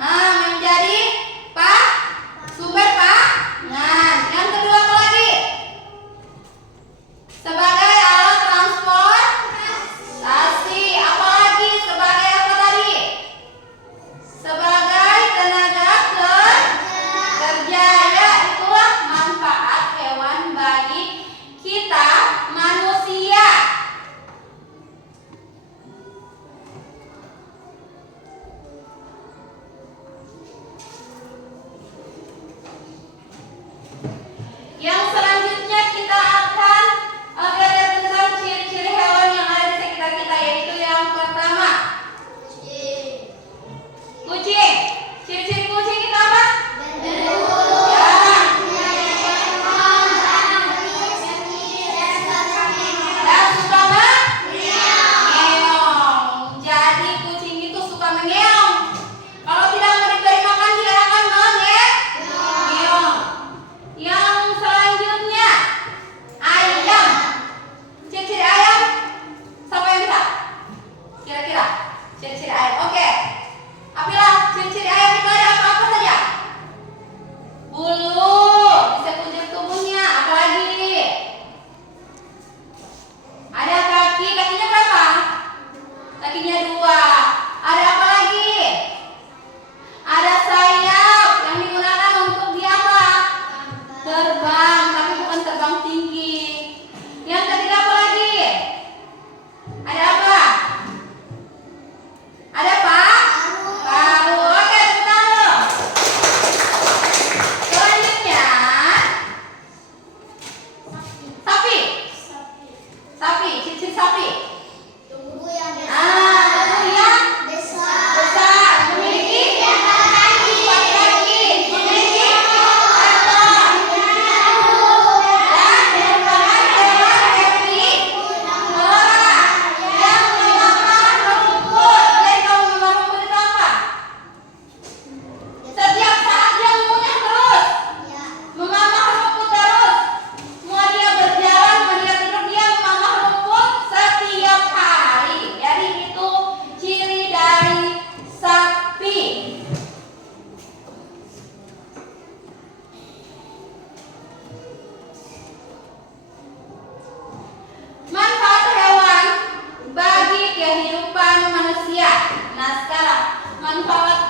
Menjadi sumber pangan. Yang kedua apa lagi? Sebagai alat transportasi. Apa lagi? Sebagai apa tadi? Sebagai tenaga kerja. Ya, itulah manfaat hewan bagi kita manusia. Yang selanjutnya kita akan belajar tentang ciri-ciri hewan yang ada di sekitar kita, yaitu yang pertama kucing. Ciri-ciri kucing kita apa? Dan suka mengeong. Jadi kucing itu suka mengeong. Kalau tidak diberi makan dia akan mengeong. Yang selanjutnya ayam. Ciri-ciri ayam, siapa yang bisa? Kira-kira ciri-ciri ayam. Oke. Apilah, ciri-ciri ayam itu ada apa-apa saja? Bulu di sekujur tubuhnya. Apa lagi? Ada kaki. Kakinya berapa? Kakinya 2. Ada apa lagi? Ada sayap yang digunakan untuk dia apa? Terbang, tapi bukan terbang tinggi. Yang ketiga apa lagi? Ada apa? Ada paru. Oke, tepuk tangan dulu. Selanjutnya sapi. Ciri-ciri sapi. Tubuh yang besar, memiliki 4 kaki, memiliki ekor, dan merupakan hewan herbivora yang memakan rumput. Jadi kalau memakan rumput itu apa? Setiap saat dia mengunyah terus, memamah rumput terus. Mau dia berjalan, mau dia duduk, dia memamah rumput setiap hari. Jadi itu ciri dari sapi. Manfaat hewan bagi kehidupan manusia. Nah, sekarang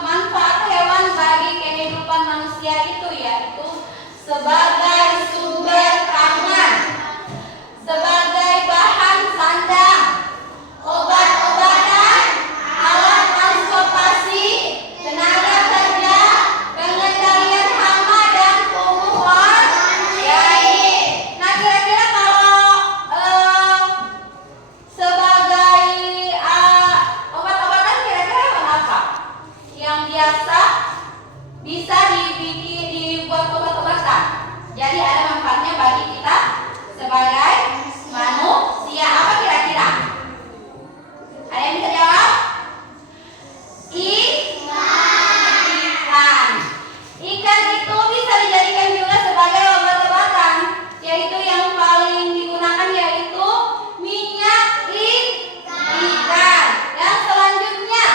manfaat hewan bagi kehidupan manusia itu yaitu sebagai sumber pangan, sebagai bahan sandang, obat-obatan, alat transportasi, tenaga kerja, pengendalian hama dan tumbuhan jahit. Nah, kira-kira kalau sebagai obat-obatan kira-kira hewan apa yang biasa bisa dibuat obat-obatan? Jadi ada manfaatnya bagi kita sebagai manusia. Apa kira-kira? Ada yang bisa jawab? Ikan itu bisa dijadikan juga sebagai obat-obatan, yaitu yang paling digunakan yaitu minyak ikan. Yang selanjutnya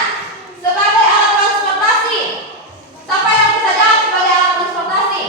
sebagai alat transportasi. Siapa yang bisa jawab sebagai alat transportasi?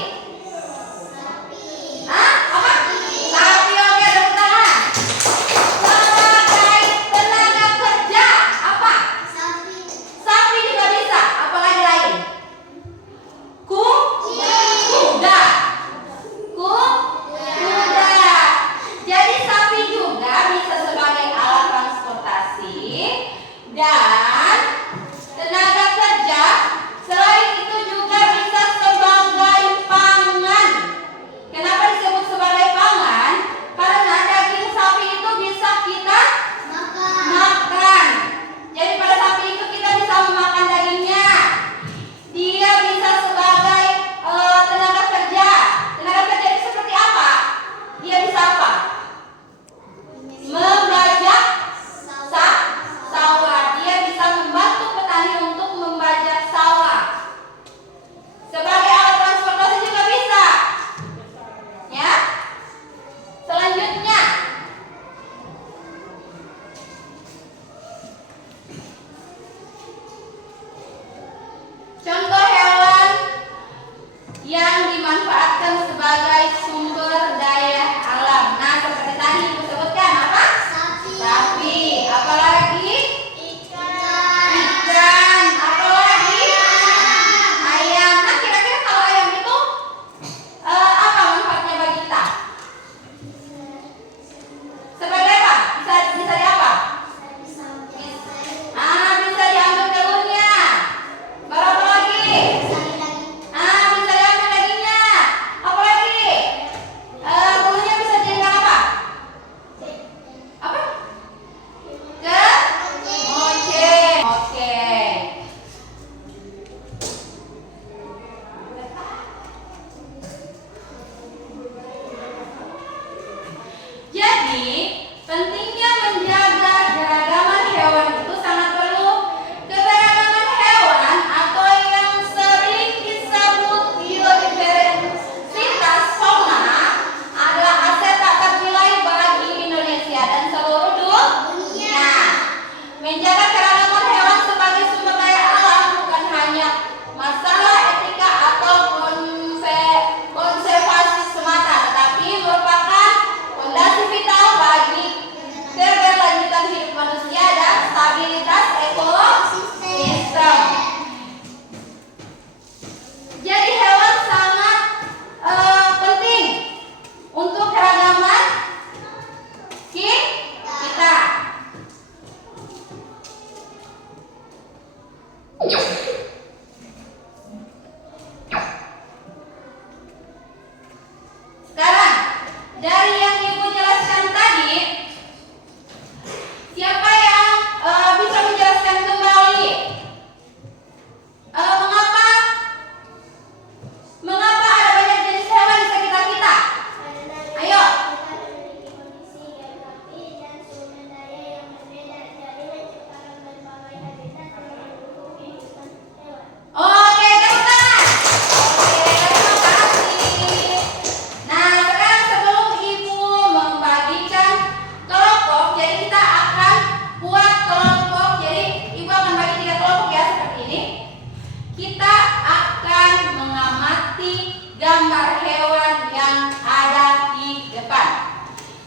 gambar hewan yang ada di depan.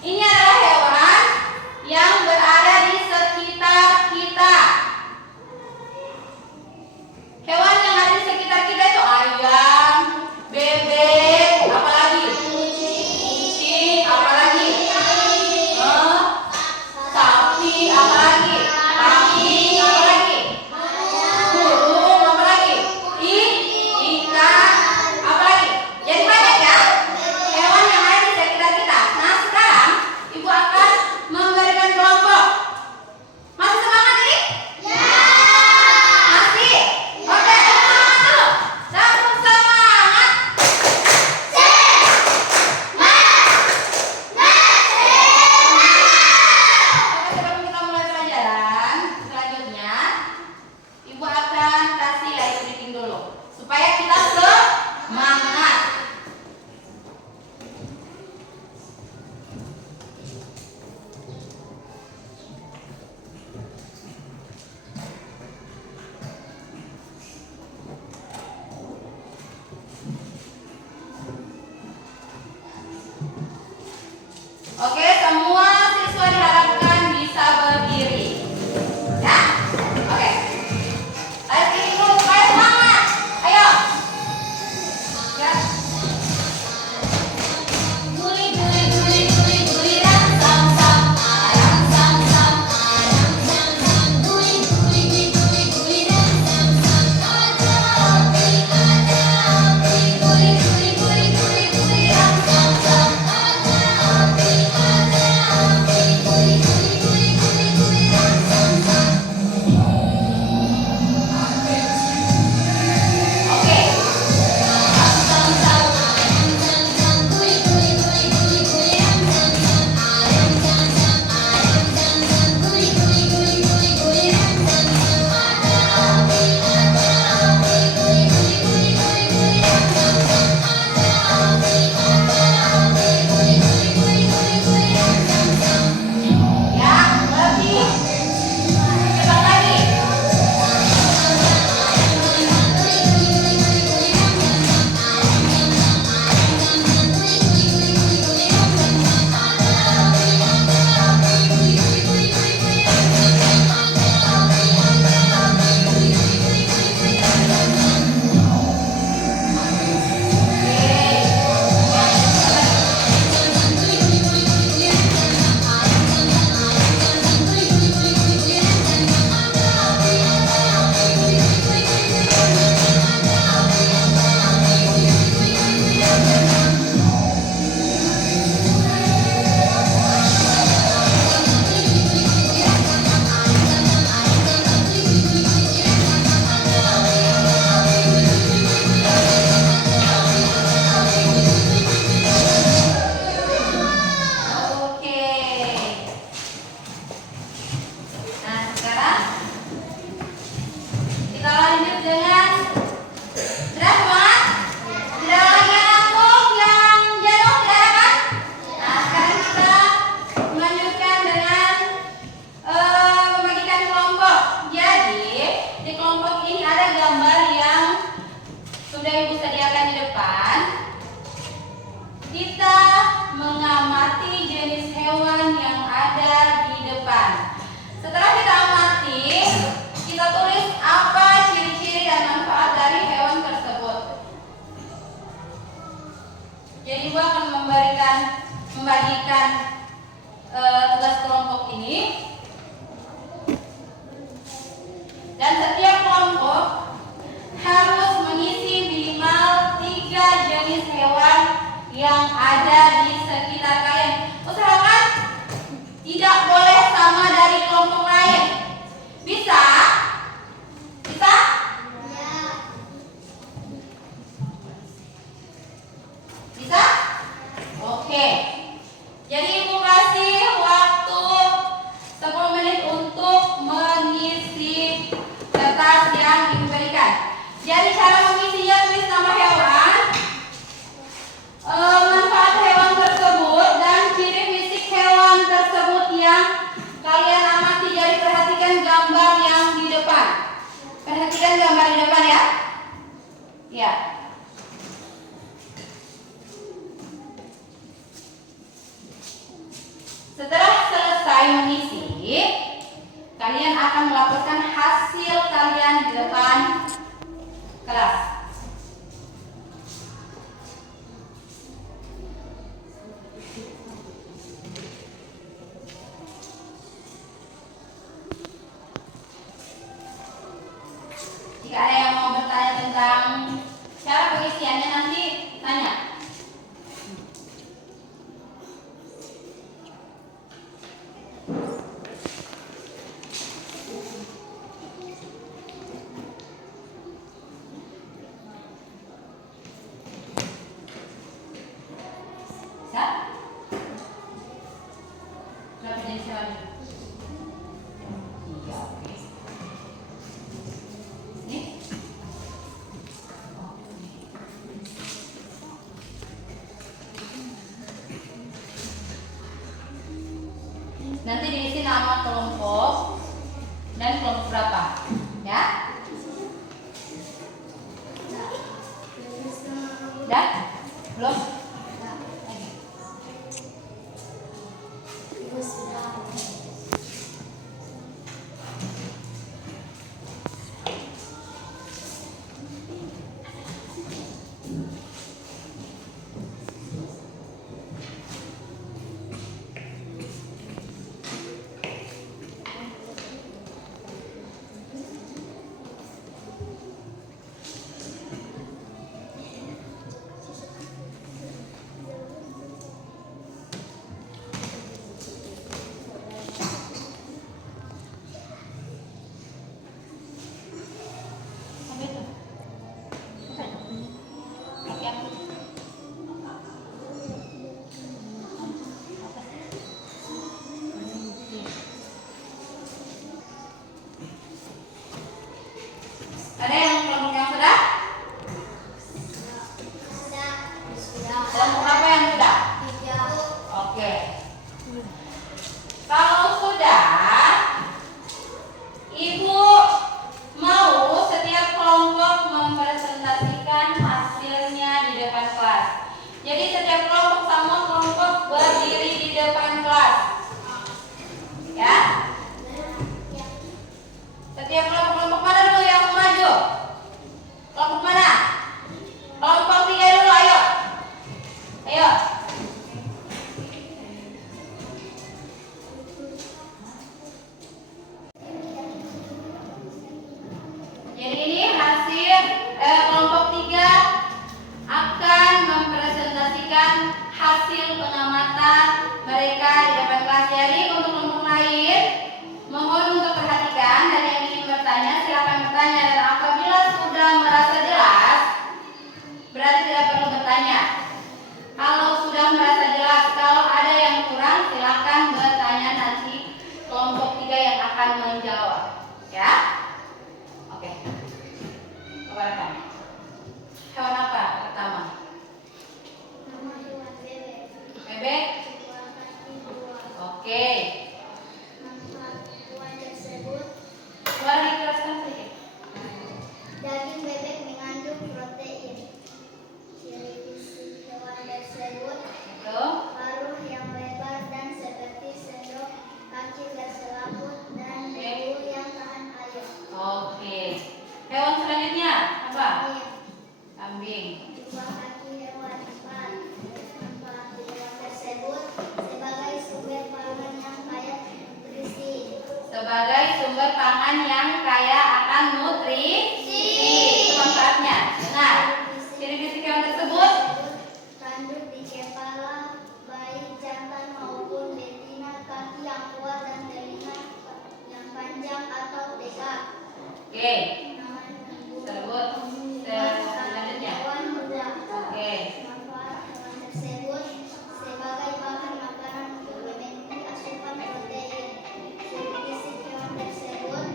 Ini adalah hewan yang berada di sekitar kita. Hewan yang ada di sekitar kita itu ayam, bebek, apalagi? Kucing, apalagi? Sapi, apalagi? Kambing, apalagi? Burung, apalagi? Ikan, apalagi? Jadi banyak ya hewan yang ada di sekitar kita. Nah sekarang ibu akan memberikan kelompok. Masih semangat ini? Masih? Oke, semangat dulu. Satu semangat. Oke, sebelum kita mulai pelajaran selanjutnya, ibu akan kasih live reading dulu supaya kita semangat. Oke, semua siswa diharapkan bisa berdiri. Ya? Oke. Live reading dulu supaya semangat. Ayo. Ya. Guli guli guli guli guli ram sam sam ayam sam sam ayam sam sam guli guli guli guli guli ram sam sam ada api guli guli guli guli guli ram sam sam ada api guli guli guli guli guli ram sam sam. Oke. Ya, lebih cepat lagi. Oke. Nah, sekarang kita lanjut dengan sudah semua? Tidak lagi yang ngantuk, yang jenuh, tidak ada kan? Nah, sekarang kita melanjutkan dengan membagikan kelompok. Jadi, di kelompok ini ada gambar yang sudah ibu sediakan di depan. Kita mengamati jenis hewan yang ada di depan. Setelah kita amati, kita tulis apa ciri-ciri dan manfaat dari hewan tersebut. Jadi ibu akan membagikan tugas kelompok ini. Dan setiap kelompok harus mengisi minimal 3 jenis hewan yang ada di sekitar kalian. Usahakan tidak boleh sama dari kelompok lain. Bisa? Bisa? Bisa? Oke. Jadi ibu kasih waktu 10 menit untuk mengisi kertas yang ibu berikan. Jadi cara mengisinya tulis nama hewan, manfaat hewan tersebut dan ciri fisik hewan tersebut yang kalian amati. kelas. Jika ada yang mau bertanya tentang cara pengisiannya nanti tanya. Bisa? Berapa jenis hewan? Iya, oke. Ini? Nanti diisi nama kelompok dan kelompok berapa, ya? Udah? Belum? Ada yang kelompok yang sudah? Kelompok apa yang sudah? Oke. Kalau sudah, Ibu mau setiap kelompok mempresentasikan hasilnya di depan kelas. Jadi setiap kelompok sama kelompok berdiri di depan kelas. Ya? Setiap kelompok mana dulu yang maju? Kelompok mana? Kelompok 3 dulu, ayo. Ayo. Jadi ini hasil kelompok 3 akan mempresentasikan hasil pengamatan mereka di depan kelas. Jadi untuk kelompok lain mohon untuk perhatikan dan yang ingin bertanya silakan bertanya, dan apabila sudah merasa jelas berarti tidak perlu bertanya. Kalau sudah merasa jelas, kalau ada yang kurang silakan bertanya, nanti kelompok 3 yang akan menjawab, ya. Oke. Keluarkan. Hewan apa pertama? Bebek. Oke. Suara dijelaskan sedikit. Daging bebek mengandung protein. Ciri fisik hewan tersebut paruh yang lebar dan seperti sendok, kaki berselaput, dan tubuh yang tahan air. Oke. Hewan selanjutnya apa? Kambing. Dua kaki hewan. 4. Manfaat hewan tersebut sebagai sumber pangan yang kaya nutrisi. Sebagai sumber pangan yang kaya akan nutrisi. Itu manfaatnya. Benar. Ciri fisik hewan tersebut Tanduk di kepala, baik jantan maupun betina, kaki yang kuat dan telinga yang panjang atau tegak. oke. Tersebut selanjutnya. Hewan muda. Oke. Manfaat hewan tersebut sebagai bahan makanan untuk memenuhi asupan protein. Ciri fisik hewan tersebut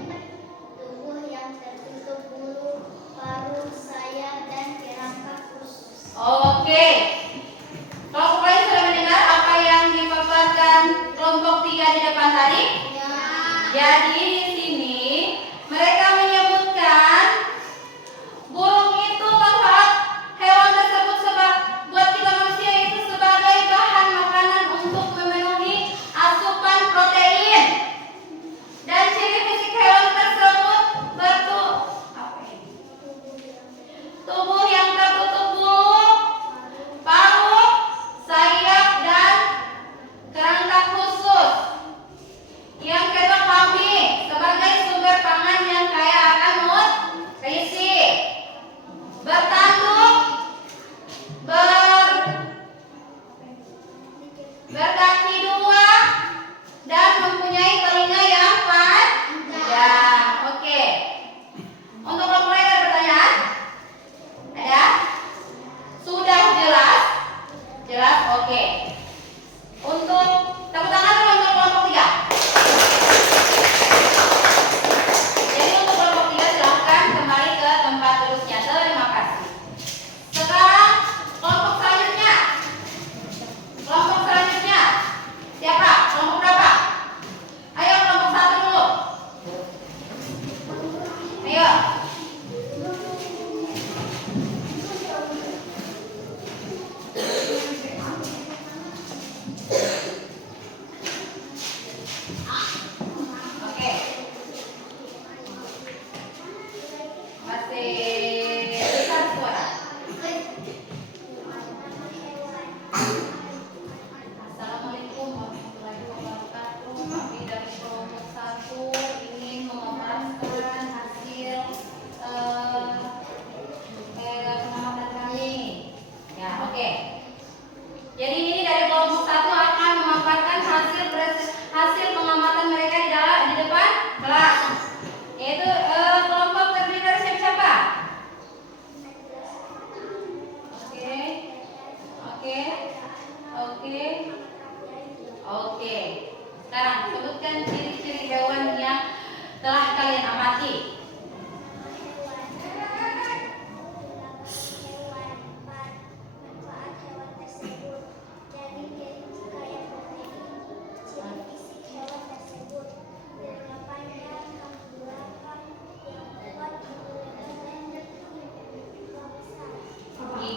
tubuh yang tertutup bulu, paruh, sayap, dan kerangka khusus. Oke. Kelompok lain sudah mendengar apa yang dipaparkan kelompok 3 di depan tadi? Ya. Jadi di sini mereka menyebutkan burung itu manfaat hewan tersebut buat kita manusia itu sebagai bahan makanan untuk memenuhi asupan protein. Dan ciri fisik hewan tersebut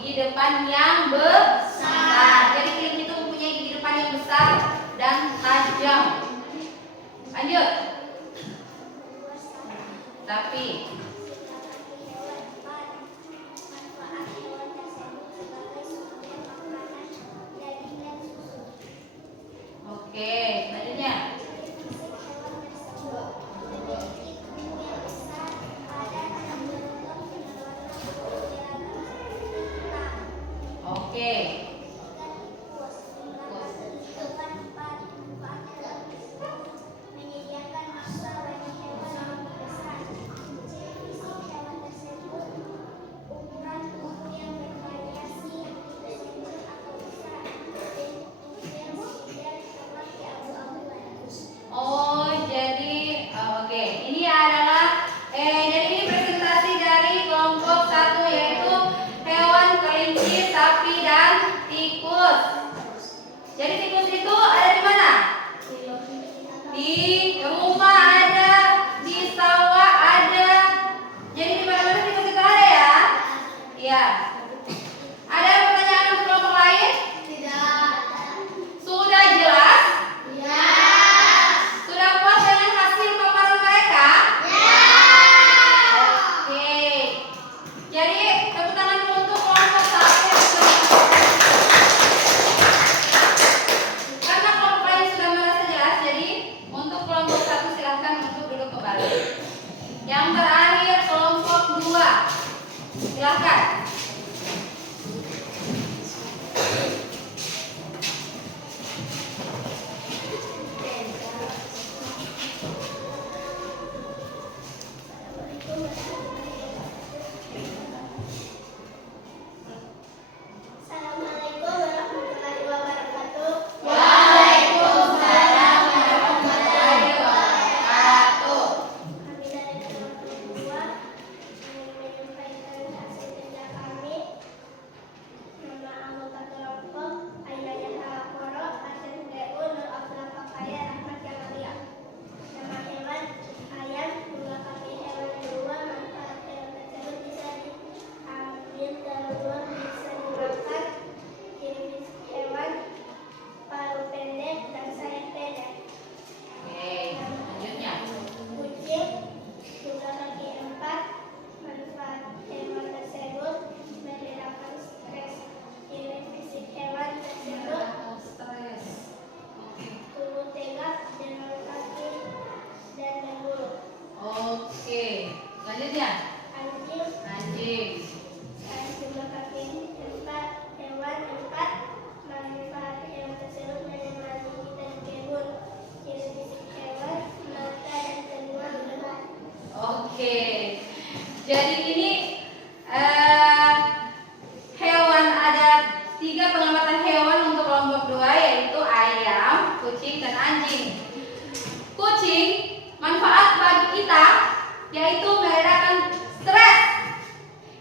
gigi depan yang besar. Jadi kelinci itu mempunyai gigi depan yang besar dan tajam. Lanjut. Tapi oke, selanjutnya. Oke. Menyediakan masa bagi hewan yang besar. Ciri fisik hewan tersebut ukuran tubuh yang bervariasi kecil atau besar. Bentuknya silinder seperti abu-abuan. Oh, jadi oke. Ini adalah jadi ini presentasi dari kelompok 1 yaitu hewan kelinci, sapi dan tikus. Jadi tikus itu ada di mana? Di rumah ada, di sawah ada. Jadi di mana-mana tikus itu ada ya? Iya. Ada pertanyaan untuk kelompok lain? Sudah jelas? Sudah puas dengan hasil paparan mereka? Oke. Jadi tepuk tangan dulu untuk kelompok 1. Karena kelompok lain sudah merasa jelas, jadi untuk kelompok 1 silahkan untuk duduk kembali. Yang terakhir kelompok 2. Silahkan. Assalamualaikum warahmatullahi wabarakatuh. Waalaikumsalam warahmatullahi wabarakatuh. Kami dari kelompok 2 ingin menyampaikan hasil kerja kami. Nama anggota kelompok Ainaya Halakoro, Asen DU, Nur Afla Papaya, Rahmat Yamalia. Nama hewan ayam, jumlah kaki hewan 2, manfaat hewan tersebut bisa diambil telur, bisa dimakan. Ciri fisik hewan paruh pendek dan sayap pendek. Oke, selanjutnya. Kucing, jumlah kaki 4, manfaat hewan tersebut meredakan stres. Ciri fisik hewan tersebut Stres. Oke. tubuh tegak dengan kaki dan berbulu. Oke. Selanjutnya. Anjing, Anjing. jumlah kaki 4, hewan 4, manfaat hewan tersebut menemani kita di kebun. Ciri fisik hewan mata dan telinga berat. Oke. Jadi ini hewan ada 3 pengamatan hewan untuk kelompok 2 yaitu ayam, kucing dan anjing. Kucing manfaat bagi kita yaitu meredakan stres.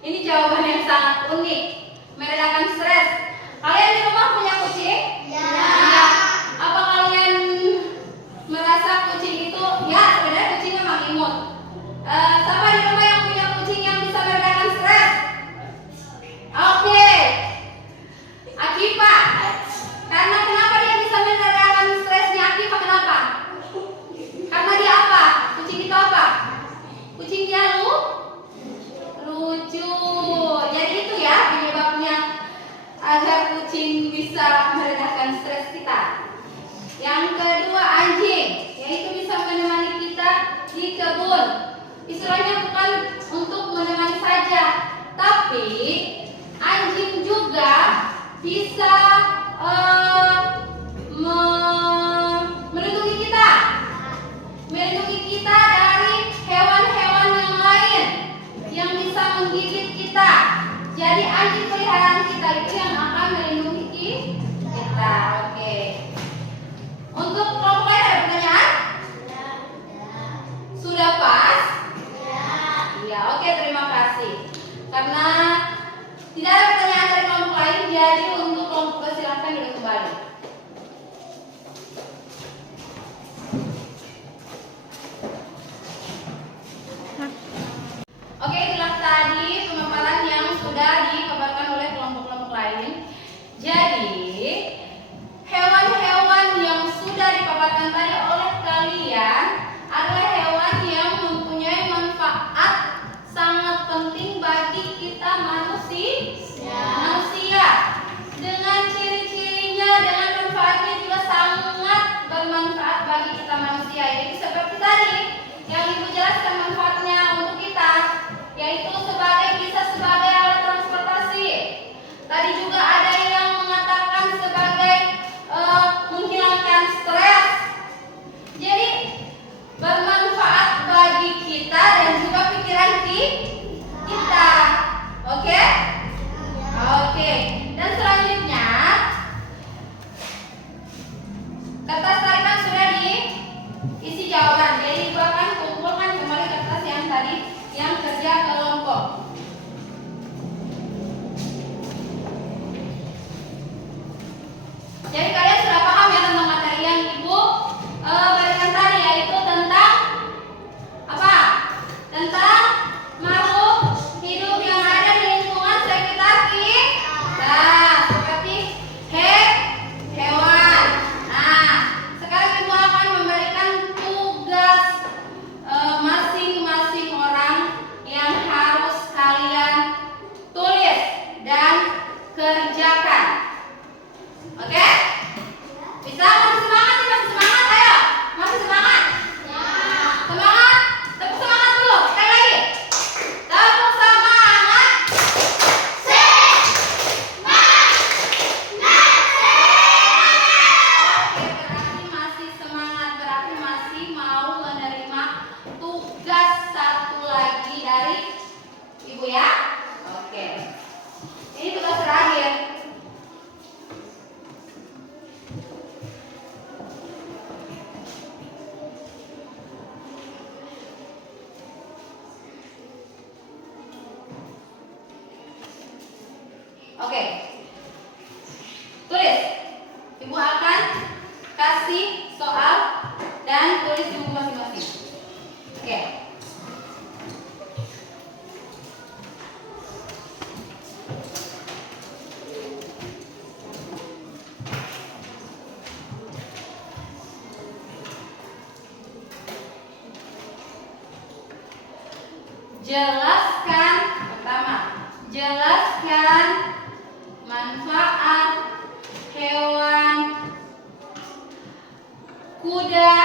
Ini jawaban yang sangat unik. Meredakan stres. Kalian di rumah punya kucing? Ya. Apa kalian merasa kucing itu ya sebenarnya kucing memang imut? Siapa di rumah yang punya kucing yang bisa meredakan stres? Oke. Akipa. Karena kenapa dia bisa meredakan stresnya Akipa? Kenapa? Karena dia apa? Kucing itu apa? Kucing dia lucu. Jadi itu ya penyebabnya agar kucing bisa meredakan stres kita. Yang kedua anjing, yaitu bisa menemani kita di kebun. Istilahnya bukan untuk menemani saja, tapi anjing juga bisa melindungi kita dari hewan-hewan yang lain yang bisa menggigit kita. Jadi anjing peliharaan kita itu yang akan melindungi kita. Oke. Untuk kelompok lain ada pertanyaan? Sudah pas? Iya, oke, terima kasih. Karena tidak ada pertanyaan dari kelompok lain, jadi untuk kelompok silakan duduk kembali. Oke, itulah tadi pemaparan yang sudah dipaparkan oleh kelompok kerjakan. Oke? Bisa? Masih semangat nih, masih semangat, ayo. Masih semangat? Semangat? Tepuk semangat dulu, sekali lagi. Tepuk semangat. Oke, berarti masih semangat, berarti masih mau menerima tugas satu lagi dari Ibu ya. Oke. Ini tugas terakhir. Oke. Tulis. Ibu akan kasih soal dan tulis di buku masing-masing. Oke. Jelaskan pertama. Jelaskan manfaat hewan kuda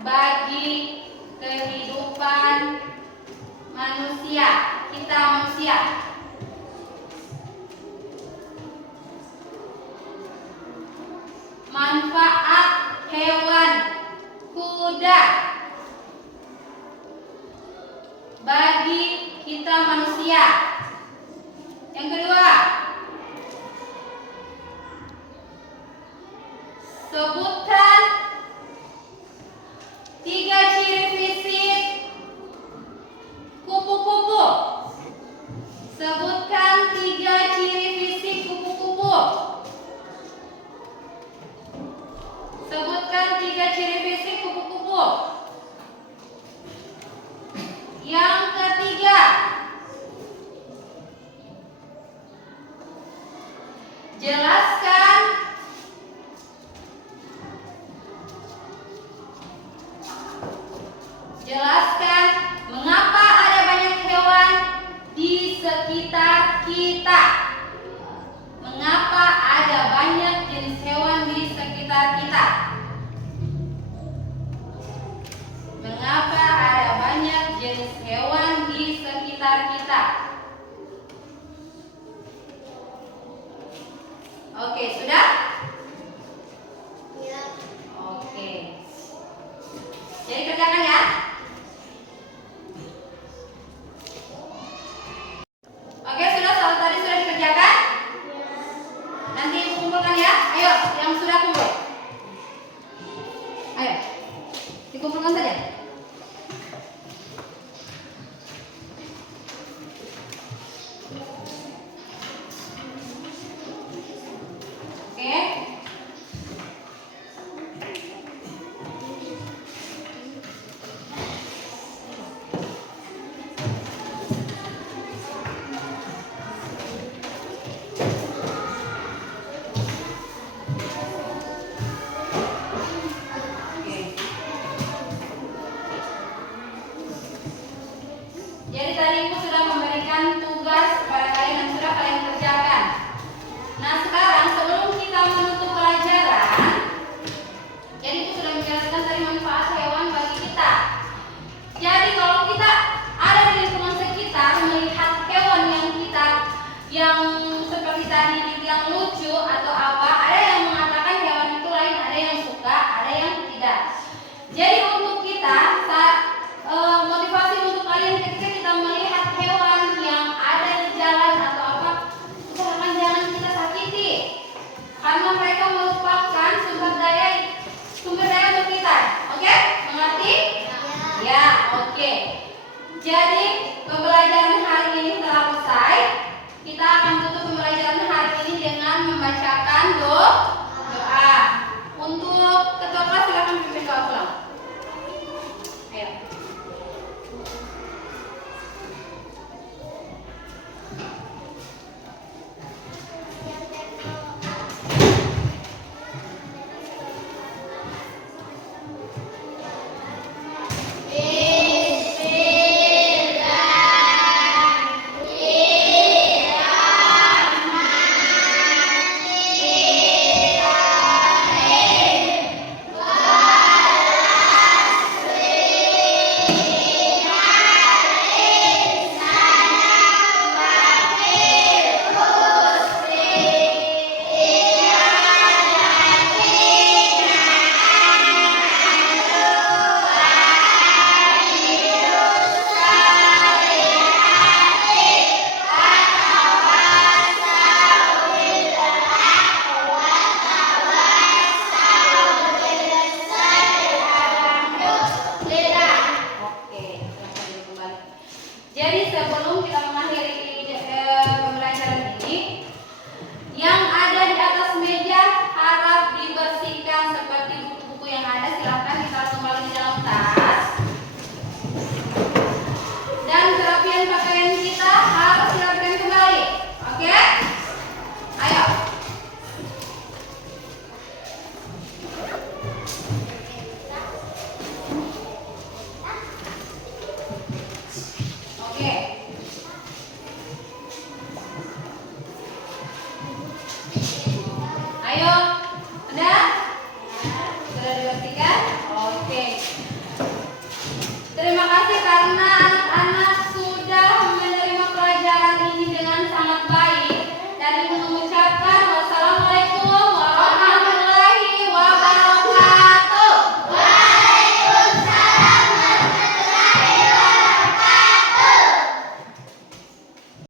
bagi kehidupan manusia, kita manusia. Manfaat hewan kuda bagi kita manusia. Yang kedua, sebutkan 3 ciri fisik kupu-kupu. Sebutkan 3 ciri fisik kupu-kupu. Sebutkan 3 ciri fisik kupu-kupu. Yang ketiga, jelaskan mengapa ada banyak hewan di sekitar kita. Mengapa ada banyak jenis hewan di sekitar kita. Mengapa ada banyak jenis hewan di sekitar kita. Oke, sudah? Ya. Oke. Jadi kerjakan ya. Oke, soal tadi sudah dikerjakan? Nanti ibu kumpulkan ya. Ayo, yang sudah kumpul. Ayo, dikumpulkan saja. Oke. Jadi tadi ibu sudah memberikan tugas kepada kalian dan sudah kalian kerjakan. Nah sekarang sebelum kita menutup pelajaran, jadi ibu sudah menjelaskan tadi manfaat hewan bagi kita. Jadi kalau kita ada di lingkungan sekitar melihat hewan yang seperti tadi yang lucu atau apa, ada yang mengatakan hewan itu lain, ada yang suka, ada yang tidak. Jadi untuk kita motivasi untuk kalian ketika kita melihat hewan yang ada di jalan atau apa, usahakan jangan kita sakiti, karena mereka merupakan sumber daya untuk kita. Oke? Mengerti? Ya, oke. Jadi pembelajaran hari ini telah selesai. Kita akan tutup pembelajaran hari ini dengan membacakan Ngerti kan? Oke. Terima kasih karena